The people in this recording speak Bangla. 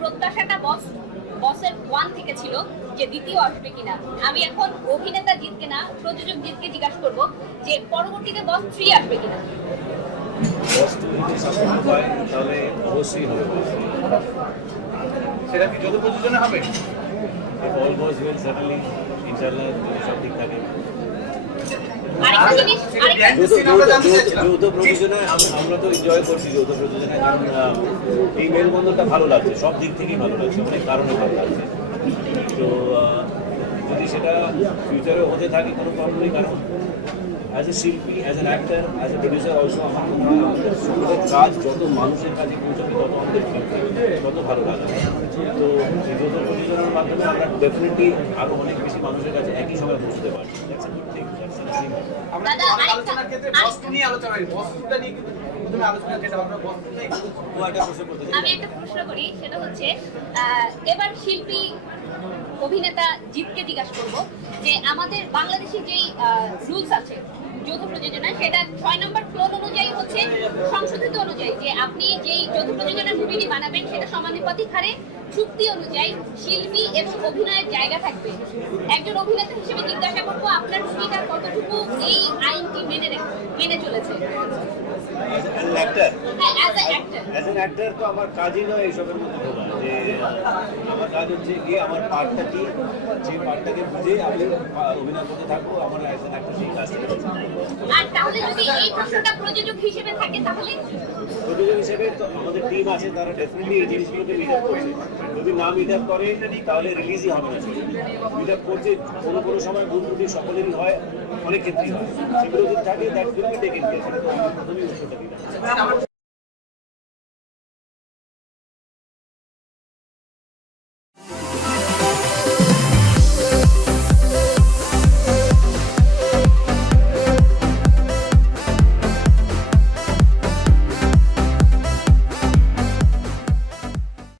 প্রত্যাশাটা বস বসের ওয়ান থেকে ছিল যে দ্বিতীয় আসবে কিনা। আমি এখন অভিনেতা জিতকে না, প্রযোজক জিতকে জিজ্ঞাসা করব যে পরবর্তীতে বস থ্রি আসবে কিনা। সেটা কি যৌথ প্রযোজনা হবে? অল সব ঠিক থাকে। যৌথ প্রযোজনায় আম- আমরা তো এনজয় করছি যৌথ প্রযোজনায় কারণ এই মেলবন্ধনটা ভালো লাগছে সব দিক থেকেই ভালো লাগছে অনেক কারণে ভালো লাগছে। তো যদি সেটা ফিউচারে হতে থাকে কোনো প্রবলেম নেই কারণ অ্যাজ এ শিল্পী as an actor as a producer also আমার মনে হয় আমাদের কাজ যত মানুষের কাছে পৌঁছাবে তত আমাদের তত ভালো লাগে তো মাধ্যমে আমরা ডেফিনেটলি আরও অনেক বেশি মানুষের কাছে একই সময় পৌঁছতে আমরা আলোচনার ক্ষেত্রে বস্তু নিয়ে আলোচনা বস্তুটা নিয়ে প্রথমে আলোচনা যেটা আমরা বস্তু নিয়ে চাই। আমি একটা প্রশ্ন করি সেটা হচ্ছে আহ, এবার শিল্পী অভিনেতা জিতকে জিজ্ঞাসা করব যে আমাদের বাংলাদেশে যেই রুলস আছে যৌথ প্রযোজনা সেটা ছয় নম্বর ক্লোন অনুযায়ী হচ্ছে সংশোধিত অনুযায়ী যে আপনি যেই যৌথ প্রযোজনা মুভিটি বানাবেন সেটা সমানুপাতিক হারে চুক্তি অনুযায়ী শিল্পী এবং অভিনয়ের জায়গা থাকবে। একজন অভিনেতা হিসেবে জিজ্ঞাসা করব আপনার মুভিটা কতটুকু এই আইনটি মেনে মেনে চলেছে? হ্যাঁ as actor as an actor তো আমার কাজই নয় এইসবের মধ্যে। যে আমার কাজ হচ্ছে গিয়ে আমার পার্টটা কি সেই পার্টটাকে বুঝে আমি অভিনয় করতে থাকব আমার সেই এই প্রশ্নটা প্রযোজক হিসেবে থাকে তাহলে? প্রযোজক হিসেবে তো আমাদের টিম আছে তারা ডেফিনেটলি এই জিনিসগুলোকে মিট আপ করছে। যদি না মিট আপ করে তাহলে রিলিজই হবে না মিট আপ করছে কোনো কোনো সময় ভুল ত্রুটি সকলেরই হয় অনেক ক্ষেত্রেই হয়। সেগুলো যদি থাকে that will be taken care সেটা তো আমি প্রথমেই উত্তরটা দিলাম